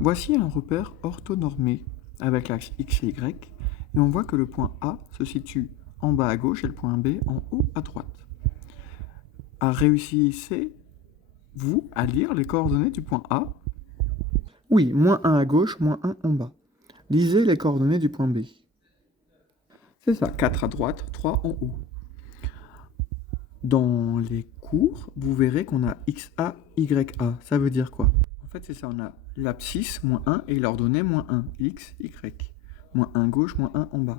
Voici un repère orthonormé avec l'axe X et Y, et on voit que le point A se situe en bas à gauche et le point B en haut à droite. Réussissez-vous à lire les coordonnées du point A? Oui, moins 1 à gauche, moins 1 en bas. Lisez les coordonnées du point B. C'est ça, 4 à droite, 3 en haut. Dans les cours, vous verrez qu'on a XA, YA. Ça veut dire quoi? En fait, c'est ça, on a l'abscisse, moins 1, et l'ordonnée, moins 1. X, Y. Moins 1 gauche, moins 1 en bas.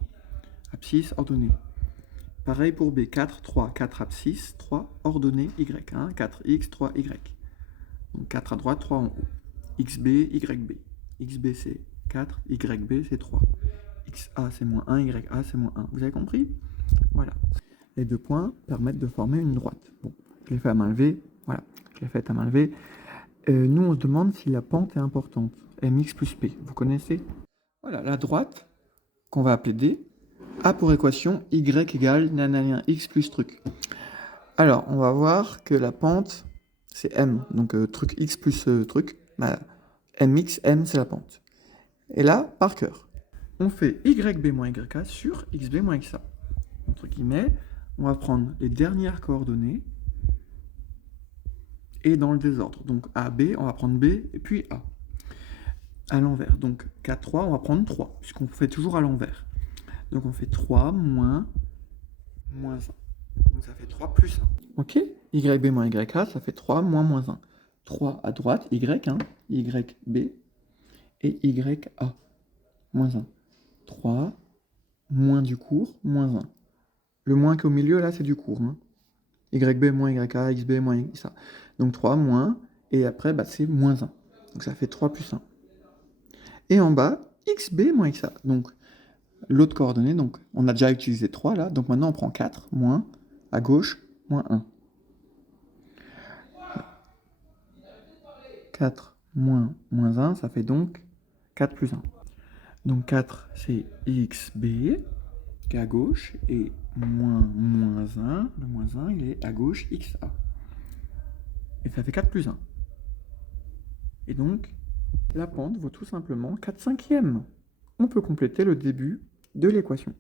Abscisse, ordonnée. Pareil pour B, 4, 3. 4 abscisse, 3 ordonnée, Y. 4X, 3Y. Donc 4 à droite, 3 en haut. XB, YB. XB, c'est 4, YB, c'est 3. XA, c'est moins 1, YA, c'est moins 1. Vous avez compris? Voilà. Les deux points permettent de former une droite. Bon, je l'ai fait à main levée. Voilà, je l'ai fait à main levée. Nous, on se demande si la pente est importante. Mx plus P, vous connaissez? Voilà, la droite, qu'on va appeler D, a pour équation y égale nanana x plus truc. Alors, on va voir que la pente, c'est m, donc truc x plus truc, bah, mx, m, c'est la pente. Et là, par cœur, on fait yb moins yk sur xb moins xa. Entre guillemets, on va prendre les dernières coordonnées et dans le désordre. Donc A, B, on va prendre B et puis A. À l'envers. Donc 4, 3, on va prendre 3, puisqu'on fait toujours à l'envers. Donc on fait 3 moins 1. Donc ça fait 3 plus 1. Ok? YB moins YK, ça fait 3 moins 1. 3 à droite, Y, YB et YA. Moins 1. 3, moins du court, moins 1. Le moins qui est au milieu, là, c'est du court. YB moins YK, XB moins ça. Donc 3 moins, et après, bah, c'est moins 1. Donc ça fait 3 plus 1. Et en bas, XB moins XA. Donc l'autre coordonnée, donc on a déjà utilisé 3 là, donc maintenant on prend 4, moins, à gauche, moins 1. 4 moins 1, ça fait donc 4 plus 1. Donc 4, c'est XB, qui est à gauche, et moins 1, le moins 1, il est à gauche, XA. Et ça fait 4 plus 1. Et donc, la pente vaut tout simplement 4 cinquièmes. On peut compléter le début de l'équation.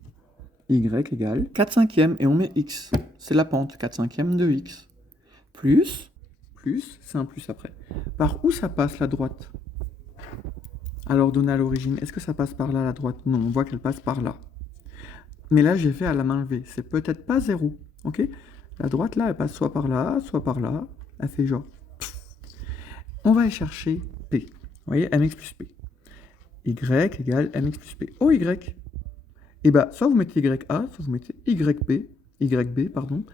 Y égale 4 cinquièmes, et on met x. C'est la pente, 4 cinquièmes de x. Plus, c'est un plus après. Par où ça passe la droite? Alors donné à l'origine, est-ce que ça passe par là la droite? Non, on voit qu'elle passe par là. Mais là, j'ai fait à la main levée. C'est peut-être pas 0, ok? La droite là, elle passe soit par là, soit par là. Elle fait genre... On va aller chercher P. Vous voyez, mx plus P. Y égale mx plus P. Oh, Y. Et bah, soit vous mettez YA, soit vous mettez YB, pardon,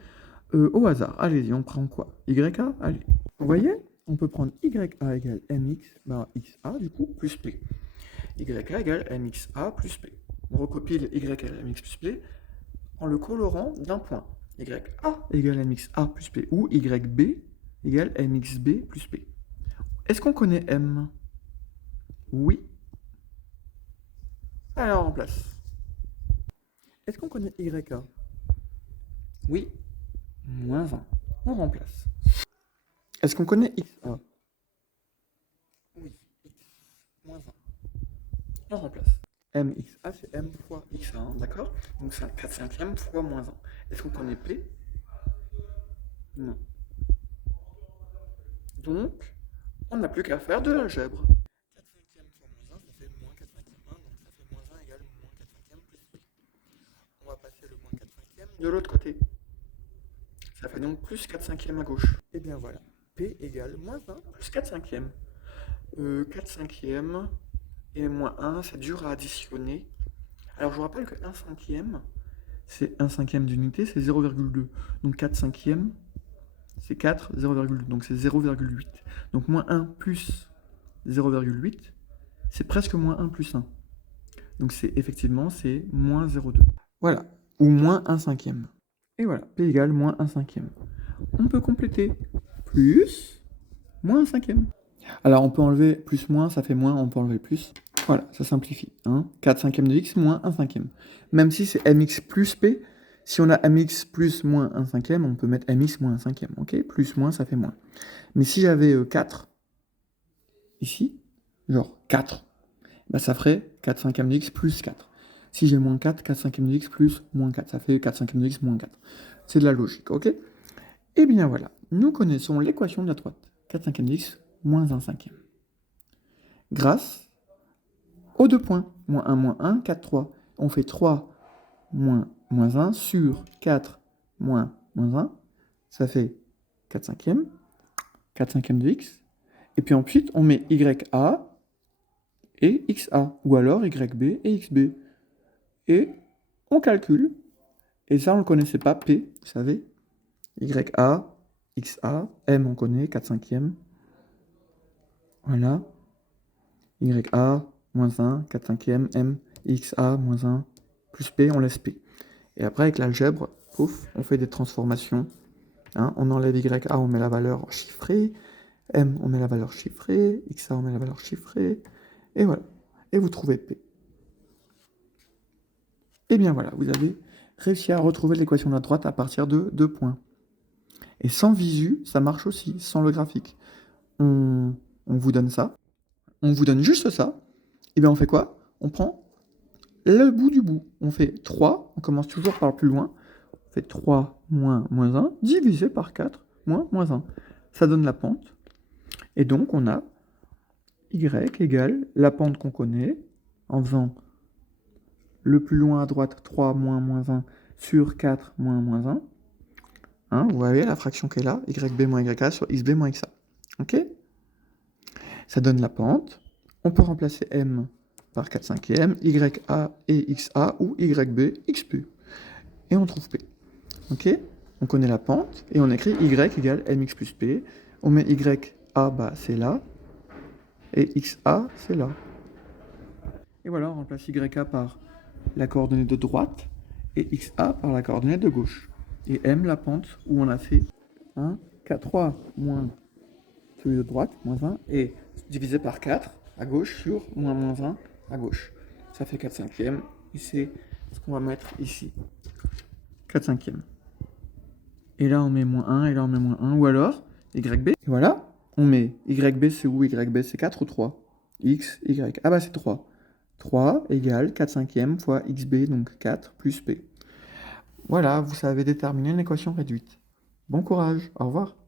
au hasard. Allez-y, on prend quoi? YA? Allez. Vous voyez? On peut prendre YA égale mx, bah XA, du coup, plus P. YA égale mxa plus P. On recopie le Y égale mx plus P en le colorant d'un point. YA égale mxa plus P ou YB égale mxB plus P. Est-ce qu'on connaît M? Oui. Alors on remplace. Est-ce qu'on connaît YA? Oui. Moins 20. On remplace. Est-ce qu'on connaît XA? Oui. X. Moins 20. On remplace. MXA, c'est M fois XA, d'accord? Donc c'est 4 cinquièmes fois moins 1. Est-ce qu'on connaît P? Non. Donc, on n'a plus qu'à faire de l'algèbre. 4 cinquièmes fois moins 1, ça fait moins 4 cinquièmes. Donc ça fait moins 1 égale moins 4 cinquièmes plus P. On va passer le moins 4 cinquièmes de l'autre côté. Ça fait donc plus 4 cinquièmes à gauche. Et bien voilà. P égale moins 1 plus 4 cinquièmes. 4 cinquièmes et moins 1, c'est dur à additionner. Alors je vous rappelle que 1 cinquième, c'est 1 cinquième d'unité, c'est 0,2. Donc 4 cinquièmes, c'est 4, 0,2. Donc c'est 0,8. Donc moins 1 plus 0,8, c'est presque moins 1 plus 1. Donc c'est effectivement, c'est moins 0,2. Voilà. Ou moins 1 cinquième. Et voilà, P égale moins 1 cinquième. On peut compléter. Plus, moins 1 cinquième. Alors on peut enlever plus moins, ça fait moins, on peut enlever plus. Voilà, ça simplifie. 4 cinquièmes de x moins 1 cinquième. Même si c'est mx plus p, si on a mx plus moins 1 cinquième, on peut mettre mx moins 1 cinquième. Ok? Plus moins, ça fait moins. Mais si j'avais 4, ici, genre 4 4, bah, ça ferait 4 cinquièmes de x plus 4. Si j'ai le moins 4, 4 cinquièmes de x plus moins 4, ça fait 4 cinquièmes de x moins 4. C'est de la logique, ok? Et bien voilà, nous connaissons l'équation de la droite, 4 cinquièmes de x moins 1 cinquième. Grâce aux deux points, moins 1, 4, 3. On fait 3 moins 1 sur 4 moins 1, ça fait 4 cinquièmes de x. Et puis ensuite, on met ya et xa, ou alors yb et xb. Et on calcule, et ça on ne le connaissait pas, p, vous savez, ya, xa, m on connaît, 4 cinquièmes. Voilà. Ya, moins 1, 4 cinquièmes, m, xa, moins 1, plus p, on laisse p. Et après, avec l'algèbre, pouf, on fait des transformations. Hein, on enlève ya, on met la valeur chiffrée, m, on met la valeur chiffrée, xa, on met la valeur chiffrée, et voilà. Et vous trouvez p. Et bien voilà, vous avez réussi à retrouver l'équation de la droite à partir de 2 points. Et sans visu, ça marche aussi, sans le graphique. On vous donne ça, on vous donne juste ça, et bien on fait quoi? On prend le bout du bout. On fait 3, on commence toujours par le plus loin, on fait 3 moins 1, divisé par 4, moins 1. Ça donne la pente, et donc on a y égale la pente qu'on connaît, en faisant le plus loin à droite, 3 moins 1 sur 4 moins 1. Hein, vous voyez la fraction qui est là, yb moins ya sur xb moins xa. Ok? Ça donne la pente. On peut remplacer m par 4 cinquièmes, ya et xa ou yb, xp. Et on trouve p. Ok? On connaît la pente et on écrit y égale mx plus p. On met ya, bah c'est là, et xa c'est là. Et voilà, on remplace ya par la coordonnée de droite et xa par la coordonnée de gauche. Et m, la pente, où on a fait 1, 4, 3 moins celui de droite, moins 1, et divisé par 4 à gauche sur moins 1 à gauche. Ça fait 4 cinquièmes, et c'est ce qu'on va mettre ici. 4 cinquièmes. Et là, on met moins 1, et là, on met moins 1, ou alors, yb, et voilà, on met yb, c'est où? Yb, c'est 4 ou 3? X, y, ah bah c'est 3. 3 égale 4 cinquièmes fois xb, donc 4 plus p. Voilà, vous savez déterminer une équation réduite. Bon courage, au revoir.